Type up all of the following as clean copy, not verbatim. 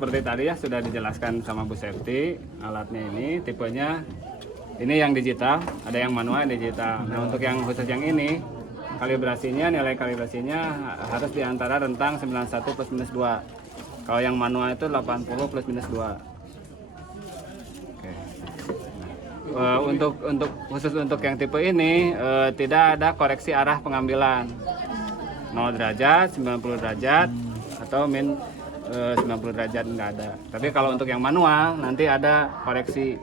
seperti tadi ya sudah dijelaskan sama Bu Septi, alatnya ini tipenya ini yang digital, ada yang manual, yang digital. Nah untuk yang khusus yang ini nilai kalibrasinya harus di antara rentang 91 plus minus 2. Kalau yang manual itu 80 plus minus 2. Oke. Untuk khusus untuk yang tipe ini tidak ada koreksi arah pengambilan 0 derajat, 90 derajat atau min 90 derajat nggak ada. Tapi kalau untuk yang manual nanti ada koreksi.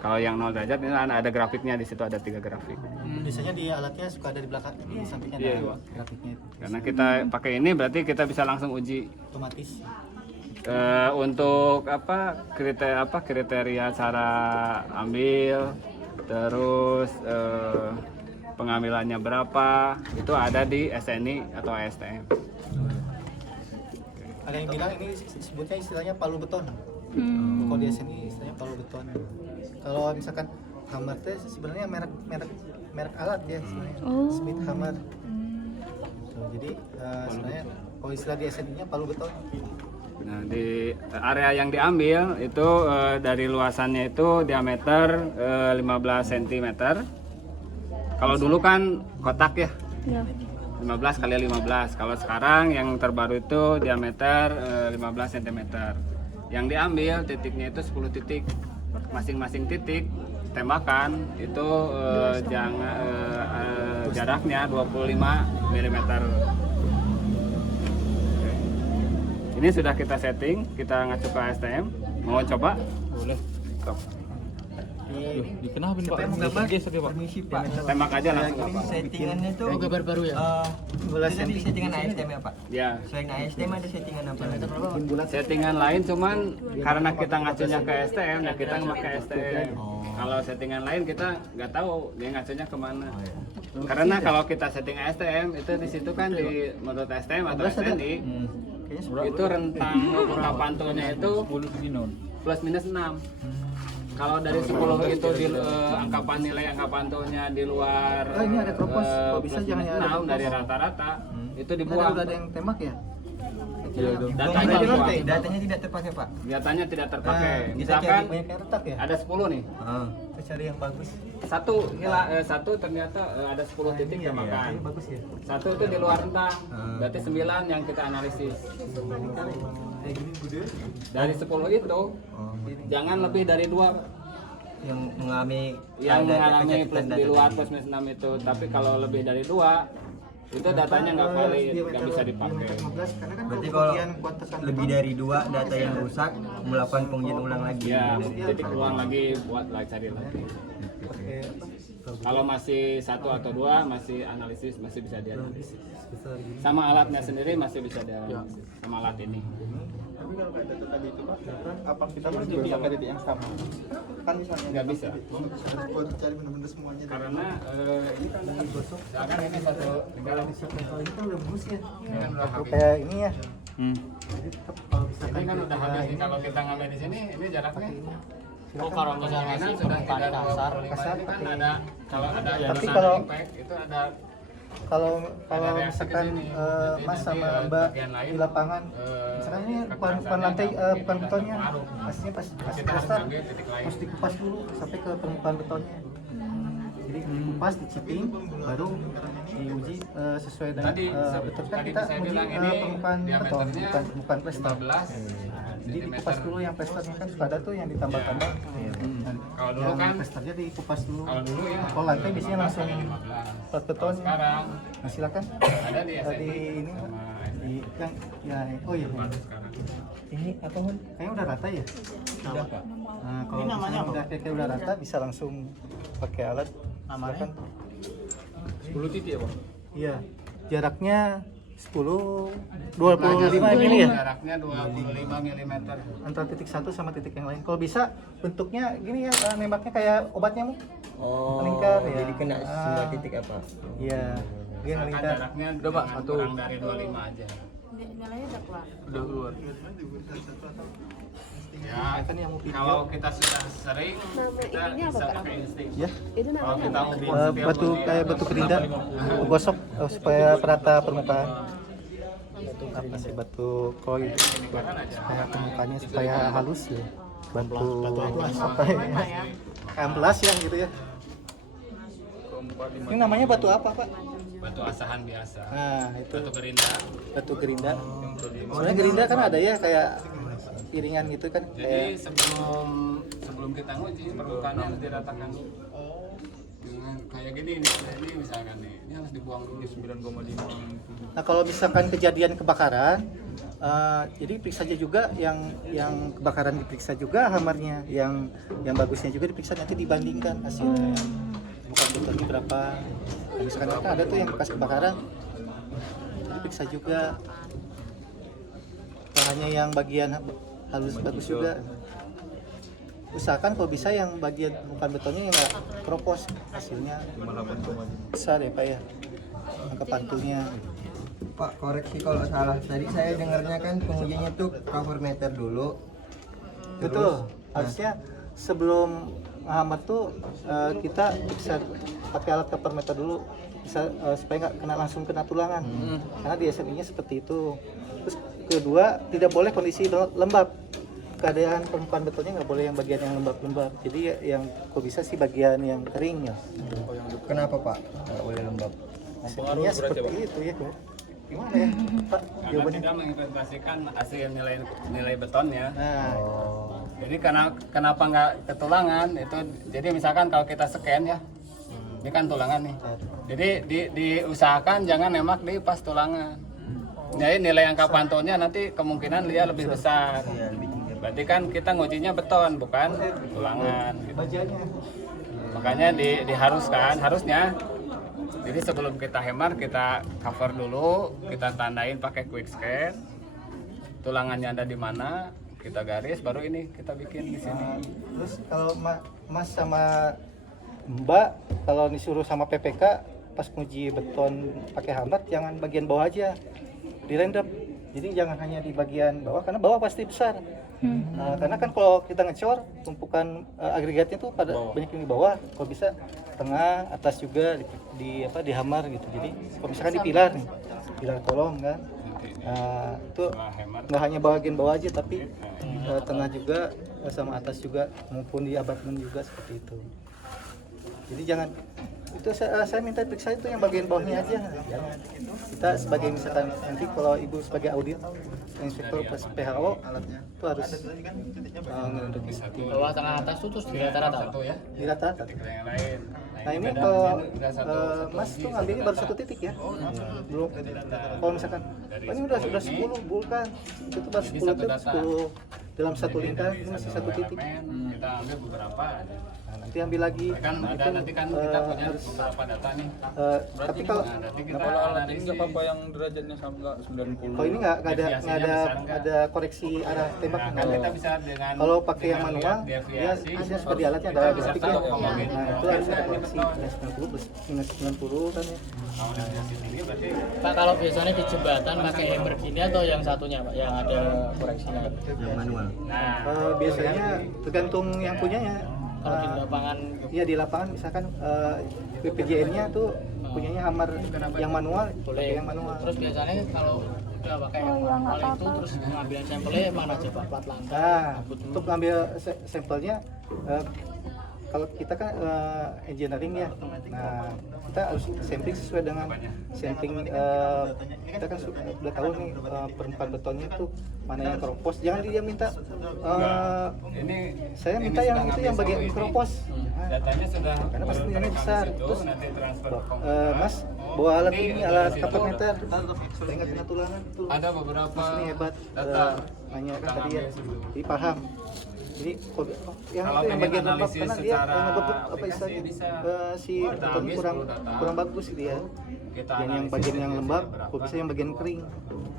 Kalau yang 0 derajat ini ada grafiknya, di situ ada 3 grafik. Biasanya di alatnya suka ada di belakang, di sampingnya ada grafiknya itu. Karena kita pakai ini berarti kita bisa langsung uji Otomatis. untuk kriteria cara ambil, terus pengambilannya berapa, itu ada di SNI atau ASTM. Ada yang bilang ini sebutnya istilahnya palu beton. Kalau di SNI istilahnya palu beton. Kalau misalkan Hammer teh sebenarnya merek alat ya sebenarnya. Smith Hammer. Jadi sebenarnya kalau istilah di SNI-nya palu beton. Nah, di area yang diambil itu dari luasannya itu diameter 15 cm. Kalau dulu kan kotak ya. 15 kali 15. Kalau sekarang yang terbaru itu diameter 15 cm. Yang diambil titiknya itu 10 titik. Masing-masing titik tembakan itu jaraknya 25 mm. Ini sudah kita setting, kita ngacu ke ASTM. Mau coba? Boleh. Dikenalin Pak. Permisi Pak. Tembak aja langsung. Ini settingannya itu Gambar baru ya? itu di settingan ASTM ya Pak? Ya. Selain ASTM ada settingan apa lagi? Settingan lain cuman karena kita ngacunya ke STM, ya kita pakai STM. Kalau settingan lain kita nggak tahu dia ngacunya kemana. Karena kalau kita setting ASTM itu di situ kan di menurut STM atau SNI itu rentang angka pantulnya itu plus minus 6. Kalau dari 10 itu di nilai angka pantulnya di luar ini ada kropos. Kalau bisa plus jangan minus ada 6 dari rata-rata itu dibuang. Udah ada yang tembak ya? Datanya dibuang. Datanya tidak terpakai Pak. Datanya tidak terpakai. Kita Misalkan banyak yang retak ya? ada 10 nih. Kita cari yang bagus. Satu ternyata ada 10 titik tembakan. Ini bagus ya? Satu itu di luar rentang. Berarti 9 yang kita analisis. Dari 10 itu jangan lebih dari 2 Yang mengalami plus di luar plus minus 6 itu. Tapi kalau lebih dari 2 itu datanya nggak valid, nggak bisa dipakai. Berarti kalau lebih dari 2 data yang rusak melakukan pengujian ulang lagi. Ya, titik ulang lagi buat cari lagi. Kalau masih 1 atau 2 masih analisis, masih bisa dianalisis. Sama alatnya sendiri masih bisa dianalisis. Sama alat ini. Tapi kalau kayak data tadi itu Pak, apa kita harus juga pakai titik yang sama? Kan misalnya Nggak bisa. buat cari benar-benar semuanya. Karena ini kan gosok. Jangan ini satu tinggal Kalau ini kan udah bagus ya? ini kan udah habis. Kayak ini ya? Jadi tetap kalau bisa Ini kan udah habis nih, kalau kita ngambil di sini ini jaraknya. Kalau misalnya Ini masih sudah permukaan kasar, ini kan ada kalau ada Tapi jurusan kalau- impact itu ada kalau reaksi misalkan ke sini. Mas Nanti sama di Mbak bagian lain, di lapangan misalkan ini bukan lantai bukan betonnya aslinya pas kita harus dasar ambil titik lain. harus dikupas dulu sampai ke permukaan betonnya jadi dikupas dichipping baru diuji sesuai dengan Tadi beton kan tadi kita saya uji bilang ini permukaan beton diameternya bukan plester 15 jadi cm. dikupas dulu yang plesternya kan suka ada tuh yang ditambah-tambah nah, Kalau dulu yang kan plesternya dikupas dulu kalau dulu ya kalau lantai biasanya langsung 15. plat beton Sekarang nah, silakan ada di di SNI ini Pak. sama Di yang ya oh iya sekarang. ini apa Hun? Kayaknya udah rata ya? Udah Pak. Nah, kalau misalnya udah kayak udah rata bisa langsung pakai alat. Namanya? 10 titik ya Pak. Iya. Jaraknya 25 mm ya? Jaraknya 25 mm. Antara titik satu sama titik yang lain. Kalau bisa bentuknya gini ya, nembaknya kayak obat nyamuk. Melingkar ya. jadi kena semua titik apa? Iya. Dia Misalkan melingkar. jaraknya Udah, Pak, jangan satu. kurang dari 25 aja. Nyalanya udah keluar. Udah keluar. Ya, Kan yang mau video. kalau kita sudah sering, Nama kita ininya apa, bisa Pak? pakai insting. Ya. Itu Kalau namanya kita apa? mau Batu kayak batu kerida, gosok supaya perata permukaan. apa sih batu koi supaya permukaannya supaya halus ya. Batu apa ya? Amplas ya gitu ya. Ini namanya batu apa, Pak? Batu asahan biasa. Nah, itu Batu gerinda. batu gerinda. Sebenarnya gerinda kan ada ya kayak iringan gitu kan. Jadi Kayak sebelum kita nguji permukaannya harus diratakan. Dengan kayak gini nih, ini misalkan nih, ini harus dibuang dulu 9,5. nah, kalau misalkan kejadian kebakaran, jadi periksa aja juga yang kebakaran diperiksa juga hamarnya, yang bagusnya juga diperiksa, nanti dibandingkan hasilnya. Bukan betonnya berapa. Nah, misalkan kan ada tuh yang bekas kebakaran, diperiksa juga. Nah, hanya yang bagian halus bagus juga. Usahakan kalau bisa yang bagian bukan betonnya yang nggak keropos, hasilnya besar ya Pak ya, angka pantunya. Pak, koreksi kalau salah. Tadi saya dengarnya kan pengujiannya tuh cover meter dulu. Betul, harusnya sebelum ngehammer tuh kita bisa pakai alat cover meter dulu, bisa supaya nggak kena langsung kena tulangan, karena di SMI-nya seperti itu. Terus kedua, tidak boleh kondisi lembab. Keadaan permukaan betonnya nggak boleh yang bagian yang lembab-lembab, jadi yang kok bisa sih bagian yang kering ya. Kenapa Pak? Nggak boleh lembab. Sebenarnya seperti itu ya. Gimana ya Pak Karena jawabannya? tidak menginvestasikan hasil nilai betonnya. Nah, Jadi kenapa nggak ketulangan itu? Jadi misalkan kalau kita scan ya, ini kan tulangan nih. Jadi diusahakan jangan nembak di pas tulangan. Jadi nilai angka pantonya nanti kemungkinan dia lebih besar. Berarti kan kita ngujinya beton bukan tulangan. Gitu. bajannya. Makanya diharuskan harusnya. Jadi sebelum kita hammer kita cover dulu, kita tandain pakai quick scan. Tulangannya ada di mana, kita garis baru ini kita bikin di sini. Terus kalau Mas sama Mbak kalau disuruh sama PPK pas nguji beton pakai hammer jangan bagian bawah aja, direndam. Jadi jangan hanya di bagian bawah karena bawah pasti besar. Karena kan kalau kita ngecor tumpukan agregatnya tuh pada banyak yang di bawah. Kalau bisa tengah, atas juga di hammer gitu. Jadi kalau misalkan di pilar nih, pilar kolong kan. Itu nggak hanya bagian bawah aja tapi tengah juga sama atas juga maupun di abutment juga seperti itu. Jadi jangan itu saya minta periksa itu yang bagian bawahnya aja, jangan. Kita sebagai misalkan nanti kalau ibu sebagai audit inspektor plus PHO itu harus ngerendam bawah tengah atas tuh terus di rata-rata Satu ya. di rata. Yang lain. Nah ini kalau Mas tuh ngambilnya baru 1 titik ya, belum. Kalau misalkan ini udah 10 bukan, itu tuh baru 10 titik, 10 dalam satu lingkar ini masih 1 titik. Kita ambil beberapa aja. Nah, nanti ambil lagi. Kan ada nanti kan kita punya beberapa data nih. Tapi kalau Nanti kita Kalau alat ini analisis. nggak apa-apa yang derajatnya sampai 90. kalau ini nggak ada koreksi arah tembak. Kan kita bisa dengan Kalau pakai yang dengan manual, lihat dia deviasi, isinya sudah di alatnya ada kita bisa grafiknya. tahu homogen. Nah itu harus ada koreksi minus 90 plus minus 90 kan ya. Kalau deviasi ini berarti Pak, kalau biasanya di jembatan pakai hammer gini atau yang satunya Pak yang ada koreksinya? Yang manual. nah Biasanya tergantung yang punyanya. Kalau di lapangan Iya di lapangan misalkan BPJN-nya tuh punyanya hammer yang manual, boleh. pakai yang manual. Terus biasanya kalau udah pakai manual itu terus ngambil sampelnya mana aja Pak? Plat lantai. Nah, untuk ngambil sampelnya, kalau kita kan engineering ya, nah kita harus sampling sesuai dengan sampling. Kita kan sudah tahu nih permukaan betonnya tuh mana yang keropos. Jangan dia minta, ini saya ini minta sudah yang itu ngambil yang bagian suhu ini. keropos. Datanya sudah Karena pasti nilainya besar. Itu Terus nanti transfer ke Mas bawa alat Jadi, ini, dari alat situ cover meter, supaya nggak kena tulangan tuh. ada beberapa Mas ini hebat, data nanya kan kita tadi ya, ambil dulu. jadi paham. Jadi yang Kalau itu yang pengen bagian lembab analisis karena dia secara apa aplikasi istilahnya bisa. si Kita betonnya ambil kurang 10 data. kurang bagus gitu ya. Kita Yang analisis bagian yang deviasinya lembab, berapa. kok bisa yang bagian kering.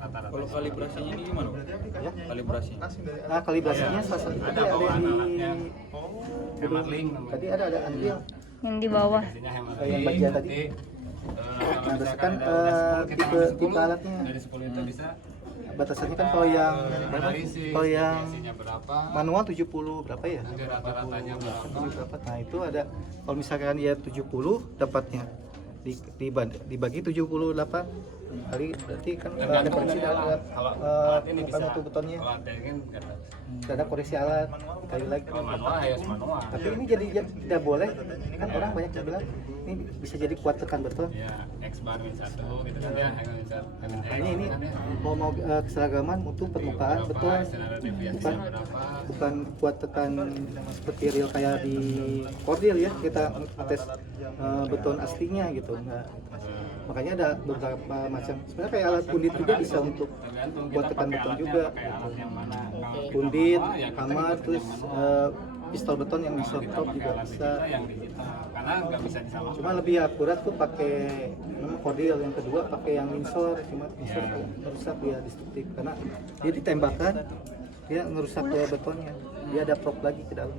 Rata-rata. Kalau kalibrasinya ini gimana? Ya. Kalibrasi. Nah kalibrasinya salah satu tadi ada yang di Hammer link namanya. tadi ada Unreal yang di bawah. Biasanya hammer yang link, bagian tadi. nanti, kalau Nah, misalkan berdasarkan, udah 10, kita ambil tipe 10, alatnya. dari 10 itu bisa Batasannya kan kalau yang analisis kalau yang deviasinya berapa, manual 70 berapa ya? nanti rata-ratanya berapa. Nah itu ada kalau misalkan dia 70 dapatnya dibagi 78 kali berarti kan ada Tergantung koreksi dari alat, kalau alat ini bisa mutu betonnya, kalau alat ini nggak tahu. ada koreksi alat dikali lagi. Kalau manual ya manual. Tapi ini jadi tidak boleh, kan orang banyak yang bilang ini bisa jadi kuat tekan beton. Ya X bar min 1 gitu kan ya, min 1 min X. Makanya ini kan ya. mau keseragaman mutu permukaan Berapa, beton, standar deviasi bukan berapa. bukan kuat tekan seperti real kayak di kordil ya, kita tes beton aslinya gitu. Enggak. Makanya ada beberapa macam, sebenarnya kayak alat pundit juga bisa untuk Tergantung buat kita tekan pakai beton alatnya, juga. pakai alat yang mana. Kalau kita Pundit, manual, ya kita hammer, ngikutin terus yang manual. pistol beton yang Kalau short kita top pakai juga alat bisa. digital yang digital karena nggak bisa disamakan. Cuma lebih akurat tuh pakai kordil, yang kedua pakai yang insor, cuma insor tuh merusak dia destruktif karena dia ditembakkan dia ngerusak ke betonnya, dia ada prop lagi ke dalam.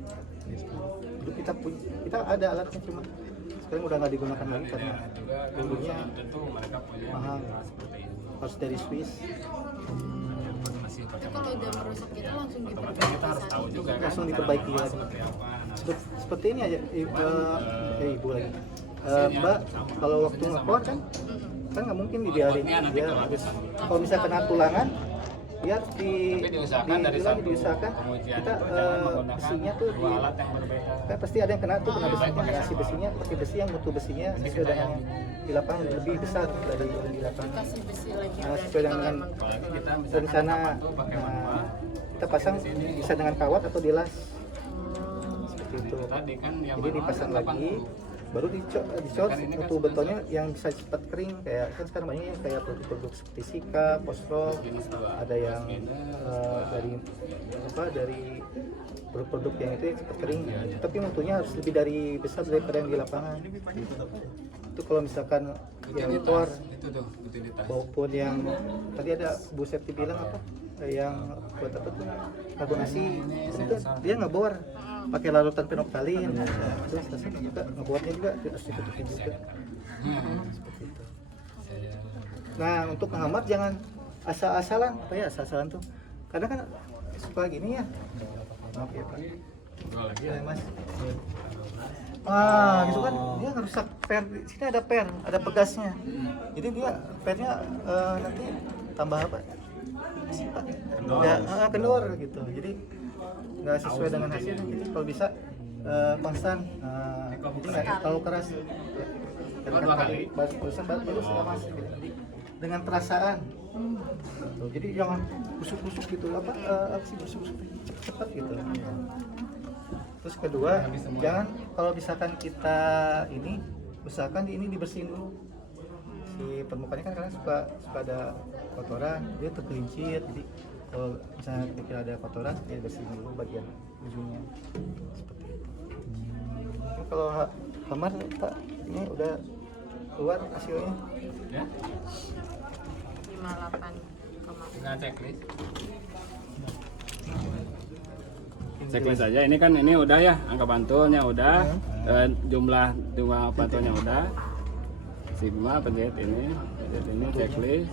Dulu kita ada alatnya cuma sekarang udah nggak digunakan lagi karena Juga kan dulunya tentu mereka punya mahal, seperti itu. harus dari Swiss. Masih pakai Kalau udah merusak gitu langsung otomatis diperbaiki. kita harus tahu juga kan Langsung cara diperbaiki manual lagi. seperti apa. Nah, Seperti ini aja, ibu lagi. Mbak, kalau waktu ngekor kan nggak mungkin dibiarin Ngekotnya nanti dia kalau harus, habis. kalau misalnya kena tulangan dia Tapi diusahakan dari satu diusahakan pengujian kita itu jangan menggunakan besinya tuh dua alat yang berbeda. kan pasti ada yang kena tuh kena besinya, ngasih besinya pakai besi yang mutu besinya sesuai dengan yang di lapangan lebih besar dari yang di lapangan. Kasih besi lagi Nah, berarti sesuai kalau dengan emang Apalagi kita dari misalkan sana tuh pakai manual. nah, kita pasang bisa dengan kawat atau dilas seperti itu. Tadi kan yang Jadi manual dipasang kan lagi, baru dicor mutu betonnya yang bisa cepat kering, kayak kan sekarang banyak yang kayak produk-produk seperti Sika, Postrol, ada yang dari produk-produk yang itu yang cepat kering, tapi mutunya harus lebih dari besar daripada yang di lapangan. Itu kalau misalkan yang keluar itu tuh utilitas. maupun yang tadi ada Bu Septi bilang apa yang buat apa tuh karbonasi itu dia ngebor pakai larutan penoptalin, terus juga ngebornya juga harus ditutupin juga. Seperti itu. Nah untuk menghambat jangan asal-asalan, apa ya asal-asalan tuh kadang kan suka gini ya, maaf ya Pak. Ya, Mas. Gitu kan dia ngerusak per, sini ada per, ada pegasnya. Jadi dia pernya nanti tambah apa? Ya, kendor gitu. Jadi nggak sesuai dengan hasilnya. Jadi kalau bisa konstan. Jadi nggak terlalu keras. Dua kali. Barusan bagus ya Mas. Jadi dengan perasaan. Tuh, jadi jangan busuk-busuk gitu apa sih busuk-busuk cepat gitu. Terus kedua, jangan kalau misalkan kita ini usahakan ini dibersihin dulu. Si permukaannya kan kadang suka ada kotoran, dia tergelincir. Jadi kalau misalnya ketika ada kotoran, dia bersihin dulu bagian ujungnya. Seperti itu. Ini kalau hamar Pak, ini udah keluar hasilnya. Ya, 58,5. tinggal checklist. Checklist aja. Ini kan ini udah ya angka pantulnya udah, jumlah pantulnya udah. Sigma penjahit ini checklist.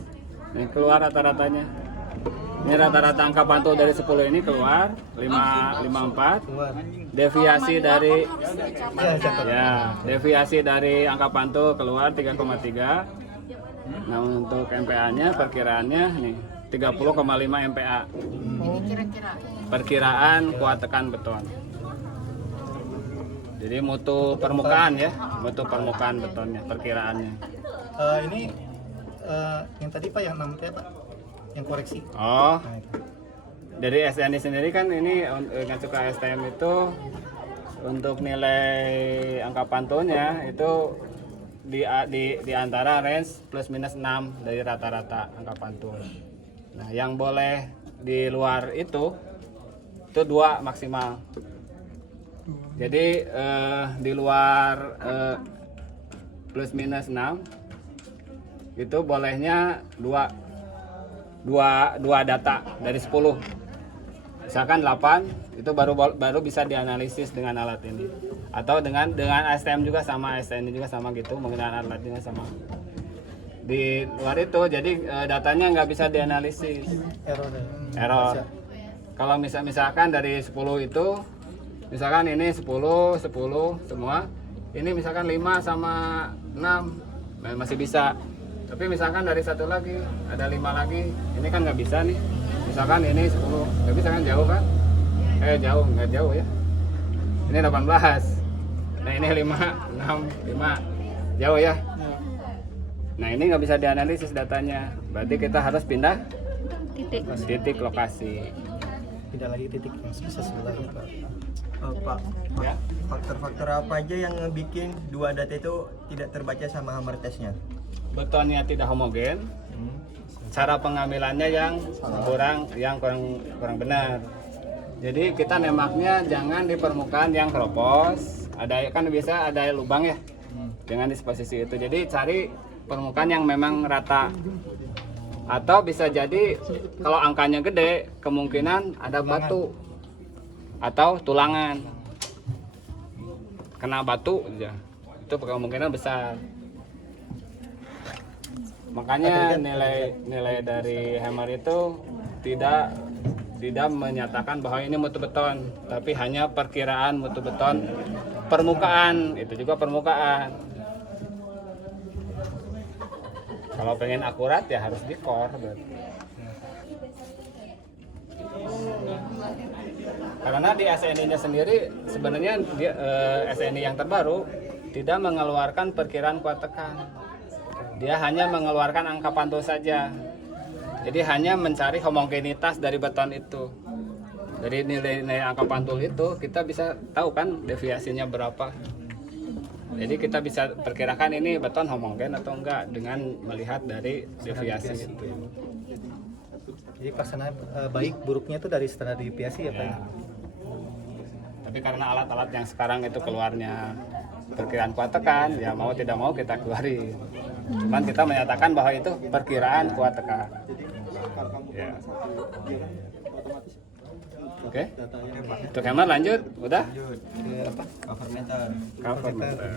Ini keluar rata-ratanya. Ini rata-rata angka pantul dari 10 ini keluar 554. Deviasi dari deviasi dari angka pantul keluar 3,3. Nah, untuk MPA-nya perkiraannya nih 30,5 MPA. Ini kira-kira Perkiraan kuat tekan beton. Jadi mutu permukaan ya, mutu permukaan betonnya perkiraannya. Ini yang tadi Pak yang 6 Pak, yang koreksi. Oh, Nah, itu. dari SNI sendiri kan ini ngacu ke STM itu untuk nilai angka pantulnya itu di antara range plus minus 6 dari rata-rata angka pantul. Nah, yang boleh di luar itu 2 maksimal. Jadi di luar plus minus 6 itu bolehnya 2 data dari 10. Misalkan 8 itu baru bisa dianalisis dengan alat ini. Atau dengan STM juga sama, STN juga sama gitu, menggunakan alatnya sama. Di luar itu jadi datanya nggak bisa dianalisis. Error. Kalau misalkan dari 10 itu misalkan ini 10 semua, ini misalkan 5 sama 6 masih bisa. Tapi misalkan dari satu lagi ada 5 lagi, ini kan nggak bisa nih. Misalkan ini 10, nggak bisa kan, jauh kan? Jauh, nggak jauh ya. Ini 18. Nah ini 5, 6, 5, jauh ya. Nah ini nggak bisa dianalisis datanya. Berarti kita harus pindah titik lokasi. Tidak lagi titik yang sebelahnya Pak. Pak, Ya. faktor-faktor apa aja yang bikin dua data itu tidak terbaca sama hammer testnya? Betonnya tidak homogen, cara pengambilannya yang kurang benar. Jadi kita nembaknya jangan di permukaan yang keropos, ada kan bisa ada lubang ya, jangan di posisi itu. Jadi cari permukaan yang memang rata. Atau bisa jadi kalau angkanya gede, kemungkinan ada batu atau tulangan. Kena batu aja, itu kemungkinan besar. Makanya nilai dari hammer itu tidak menyatakan bahwa ini mutu beton, tapi hanya perkiraan mutu beton permukaan, itu juga permukaan. Kalau pengen akurat ya harus di core berarti. Karena di SNI-nya sendiri sebenarnya SNI yang terbaru tidak mengeluarkan perkiraan kuat tekan. Dia hanya mengeluarkan angka pantul saja. Jadi hanya mencari homogenitas dari beton itu. Dari nilai angka pantul itu kita bisa tahu kan deviasinya berapa. Jadi kita bisa perkirakan ini beton homogen atau enggak dengan melihat dari deviasi itu. Jadi pelaksanaan baik buruknya itu dari standar deviasi ya Pak. Ya. Tapi karena alat-alat yang sekarang itu keluarnya perkiraan kuat tekan, ya mau tidak mau kita keluarin. Cuman kita menyatakan bahwa itu perkiraan kuat tekan. Ya. Oke. Untuk hammer lanjut, udah? Lanjut. Cover meter. Cover meter.